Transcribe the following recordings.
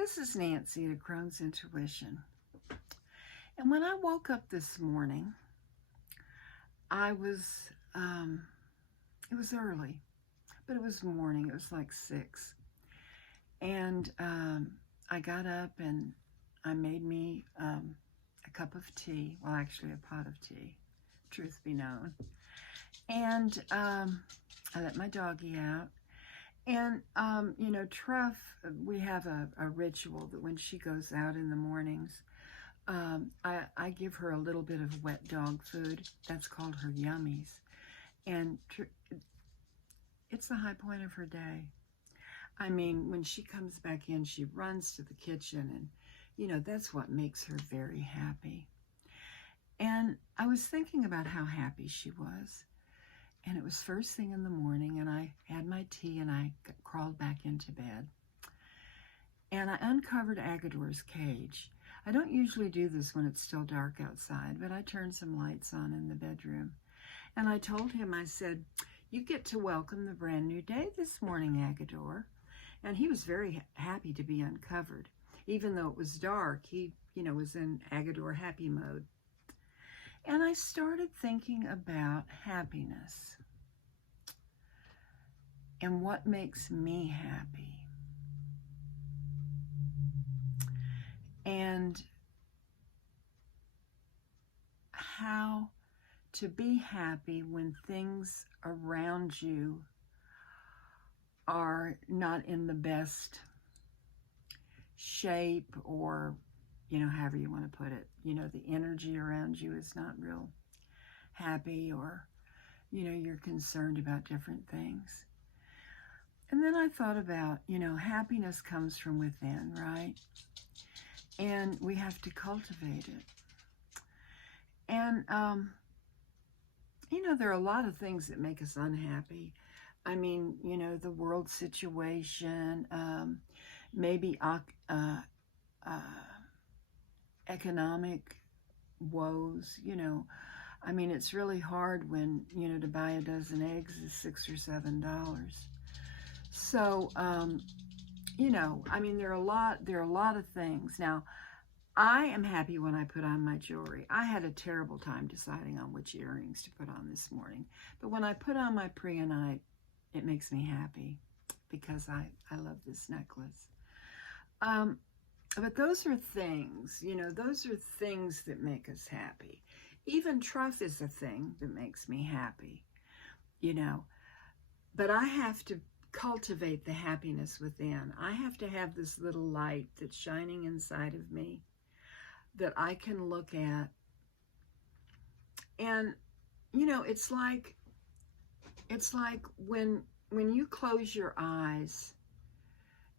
This is Nancy at Crohn's Intuition. And when I woke up this morning, it was early, but it was morning. It was like 6. And I got up and I made me a cup of tea. Well, actually a pot of tea, truth be known. And I let my doggie out. And, Truff, we have a ritual that when she goes out in the mornings, I give her a little bit of wet dog food. That's called her yummies. And it's the high point of her day. I mean, when she comes back in, she runs to the kitchen and, that's what makes her very happy. And I was thinking about how happy she was. And it was first thing in the morning, and I had my tea, and I crawled back into bed. And I uncovered Agador's cage. I don't usually do this when it's still dark outside, but I turned some lights on in the bedroom. And I told him, I said, "You get to welcome the brand new day this morning, Agador." And he was very happy to be uncovered. Even though it was dark, he, was in Agador happy mode. And I started thinking about happiness and what makes me happy. And how to be happy when things around you are not in the best shape, or however you want to put it, the energy around you is not real happy, or, you're concerned about different things. And then I thought about, happiness comes from within, right? And we have to cultivate it. And, there are a lot of things that make us unhappy. I mean, the world situation, maybe economic woes, I mean, it's really hard when, to buy a dozen eggs is $6 or $7. So, I mean, there are a lot of things. Now, I am happy when I put on my jewelry. I had a terrible time deciding on which earrings to put on this morning. But when I put on my preonite, it makes me happy because I love this necklace. But those are things, those are things that make us happy. Even Truff is a thing that makes me happy, But I have to cultivate the happiness within. I have to have this little light that's shining inside of me that I can look at. And, it's like when you close your eyes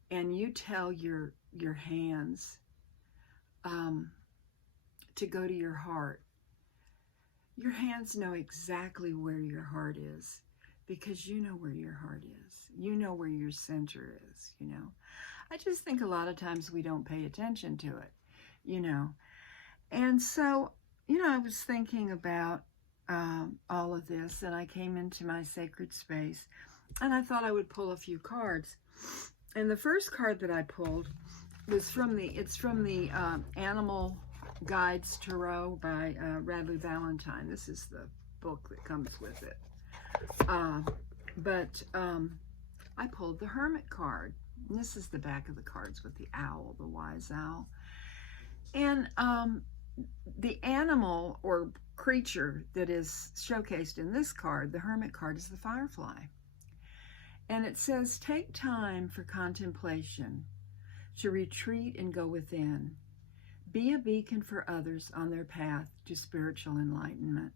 and you tell your hands to go to your heart, your hands know exactly where your heart is, because you know where your heart is. You know where your center is, I just think a lot of times we don't pay attention to it, And so, I was thinking about all of this, and I came into my sacred space, and I thought I would pull a few cards. And the first card that I pulled was from the Animal Guides Tarot by Radley Valentine. This is the book that comes with it. But I pulled the Hermit card. And this is the back of the cards with the owl, the wise owl. And the animal or creature that is showcased in this card, the Hermit card, is the firefly. And it says, "Take time for contemplation, to retreat and go within. Be a beacon for others on their path to spiritual enlightenment."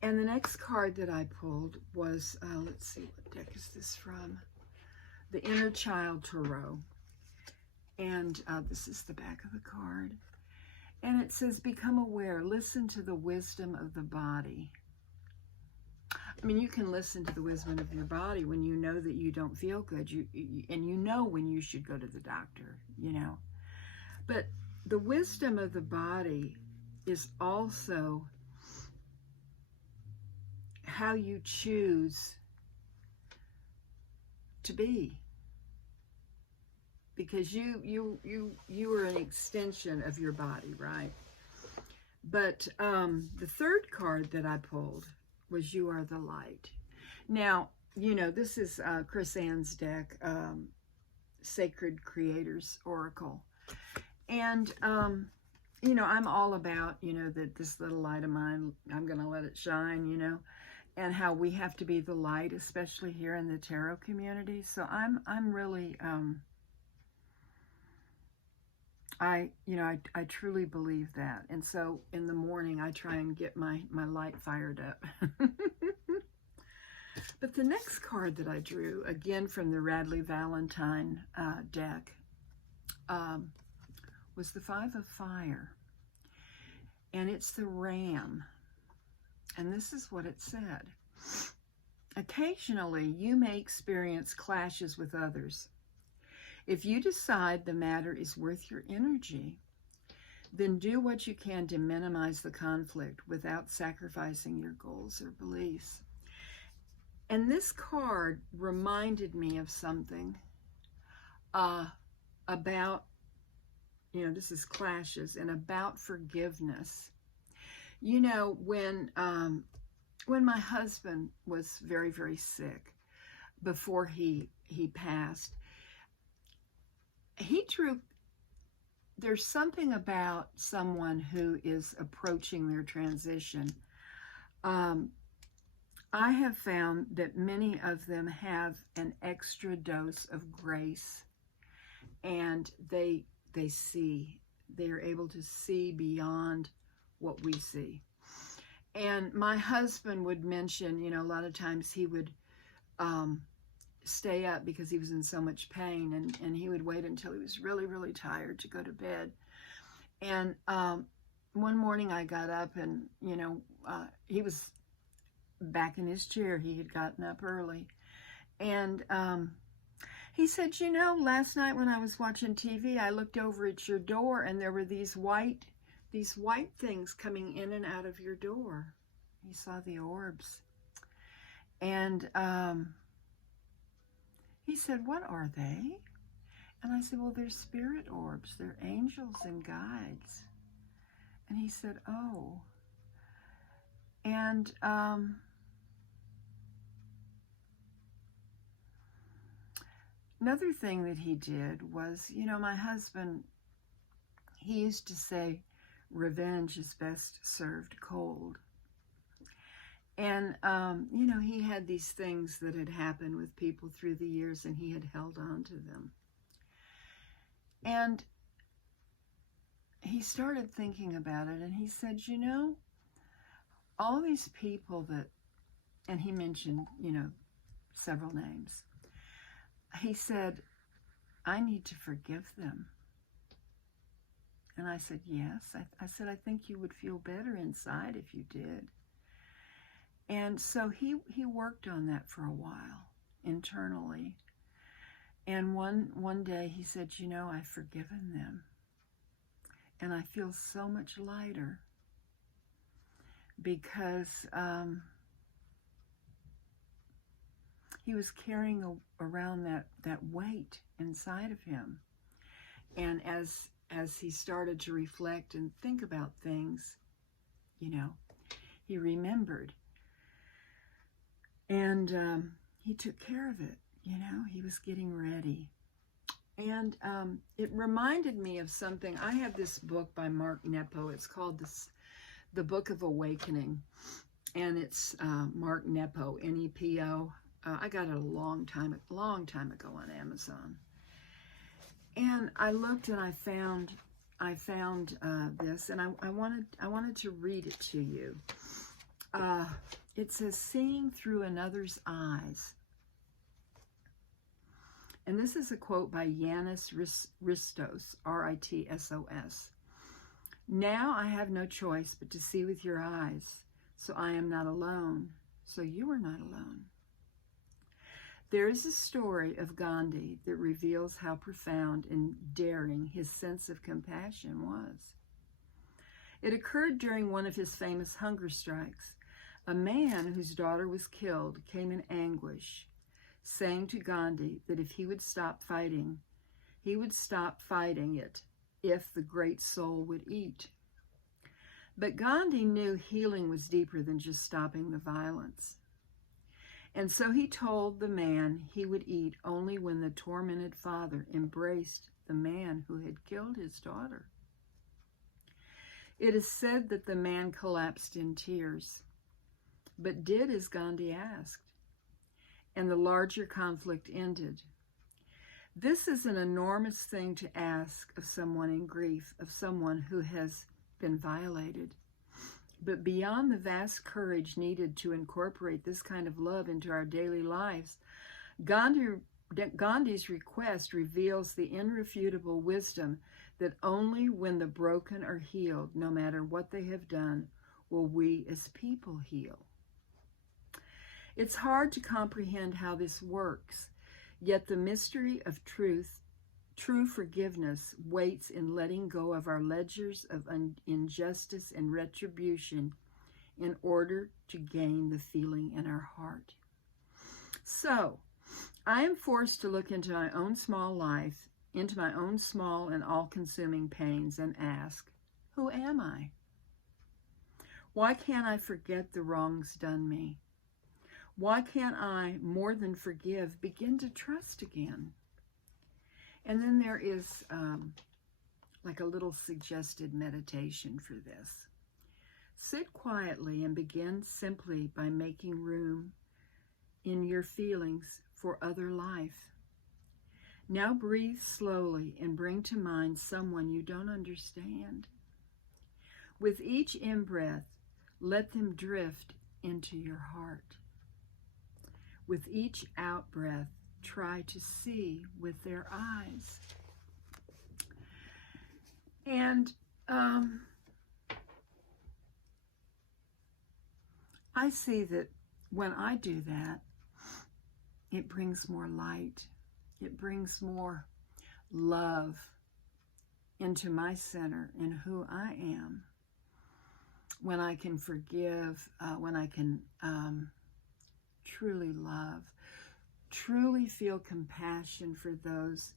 And the next card that I pulled was, let's see, what deck is this from? The Inner Child Tarot. And this is the back of the card. And it says, "Become aware, listen to the wisdom of the body." I mean, you can listen to the wisdom of your body when you know that you don't feel good, and you know when you should go to the doctor, But the wisdom of the body is also how you choose to be. because you are an extension of your body, right? But the third card that I pulled was You Are the Light. Now, you know, this is Chris Ann's deck, Sacred Creators Oracle. And, you know, I'm all about, you know, that this little light of mine, I'm going to let it shine, you know, and how we have to be the light, especially here in the tarot community. So I'm really, I truly believe that. And so in the morning, I try and get my light fired up. But the next card that I drew, again from the Radley Valentine deck, was the Five of Fire. And it's the Ram. And this is what it said. Occasionally, you may experience clashes with others. If you decide the matter is worth your energy, then do what you can to minimize the conflict without sacrificing your goals or beliefs. And this card reminded me of something about, you know, this is clashes, and about forgiveness. You know, when my husband was very, very sick, before he passed, there's something about someone who is approaching their transition. I have found that many of them have an extra dose of grace, and they are able to see beyond what we see. And my husband would mention, you know, a lot of times he would stay up because he was in so much pain, and he would wait until he was really, really tired to go to bed. And one morning I got up, and, you know, he was back in his chair. He had gotten up early. And he said, you know, last night when I was watching TV, I looked over at your door, and there were these white things coming in and out of your door. He saw the orbs. And he said, what are they? And I said, well, they're spirit orbs. They're angels and guides. And he said, oh. And another thing that he did was, you know, my husband, he used to say, revenge is best served cold. And, you know, he had these things that had happened with people through the years, and he had held on to them. And he started thinking about it, and he said, you know, all these people that, and he mentioned, you know, several names. He said, I need to forgive them. And I said, yes. I said, I think you would feel better inside if you did. And so he worked on that for a while, internally. And one day he said, you know, I've forgiven them. And I feel so much lighter, because he was carrying around that weight inside of him. And as he started to reflect and think about things, you know, he remembered. And he took care of it, you know, he was getting ready. And it reminded me of something. I have this book by Mark Nepo. It's called The Book of Awakening. And it's Mark Nepo, N-E-P-O. I got it a long time ago on Amazon. And I looked, and I found this, and I wanted to read it to you. It says, seeing through another's eyes. And this is a quote by Yanis Ristos, R-I-T-S-O-S. Now I have no choice but to see with your eyes, so I am not alone, so you are not alone. There is a story of Gandhi that reveals how profound and daring his sense of compassion was. It occurred during one of his famous hunger strikes. A man whose daughter was killed came in anguish, saying to Gandhi that if he would stop fighting, he he would stop fighting it if the great soul would eat. But Gandhi knew healing was deeper than just stopping the violence. And so he told the man he would eat only when the tormented father embraced the man who had killed his daughter. It is said that the man collapsed in tears, but did as Gandhi asked, and the larger conflict ended. This is an enormous thing to ask of someone in grief, of someone who has been violated. But beyond the vast courage needed to incorporate this kind of love into our daily lives, Gandhi's request reveals the irrefutable wisdom that only when the broken are healed, no matter what they have done, will we as people heal. It's hard to comprehend how this works, yet the mystery of true forgiveness waits in letting go of our ledgers of injustice and retribution in order to gain the feeling in our heart. So, I am forced to look into my own small life, into my own small and all-consuming pains, and ask, who am I? Why can't I forget the wrongs done me? Why can't I, more than forgive, begin to trust again? And then there is like a little suggested meditation for this. Sit quietly and begin simply by making room in your feelings for other life. Now breathe slowly and bring to mind someone you don't understand. With each in-breath, let them drift into your heart. With each out-breath, try to see with their eyes. And I see that when I do that, it brings more light. It brings more love into my center and who I am. When I can forgive, when I can truly love, truly feel compassion for those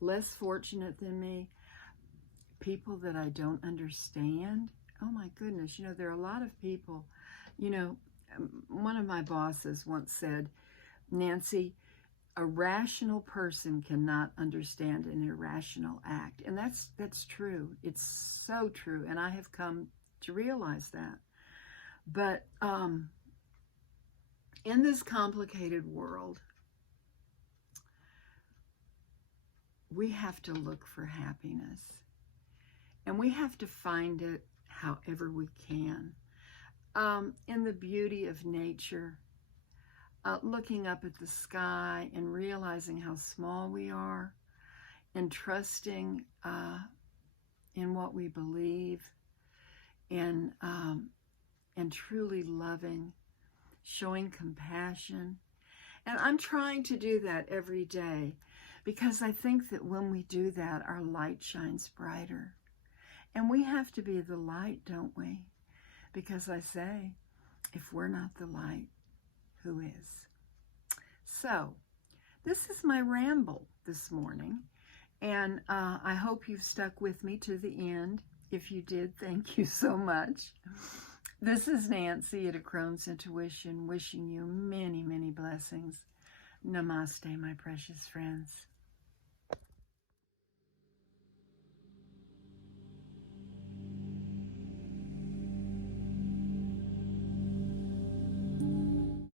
less fortunate than me, people that I don't understand. Oh my goodness, there are a lot of people, one of my bosses once said, Nancy, a rational person cannot understand an irrational act. And that's true. It's so true. And I have come to realize that. But in this complicated world, we have to look for happiness. And we have to find it however we can. In the beauty of nature, looking up at the sky and realizing how small we are, and trusting in what we believe, and truly loving, showing compassion. And I'm trying to do that every day, because I think that when we do that, our light shines brighter. And we have to be the light, don't we? Because I say, if we're not the light, who is? So, this is my ramble this morning, and I hope you've stuck with me to the end. If you did, thank you so much. This is Nancy at A Crone's Intuition, wishing you many, many blessings. Namaste, my precious friends.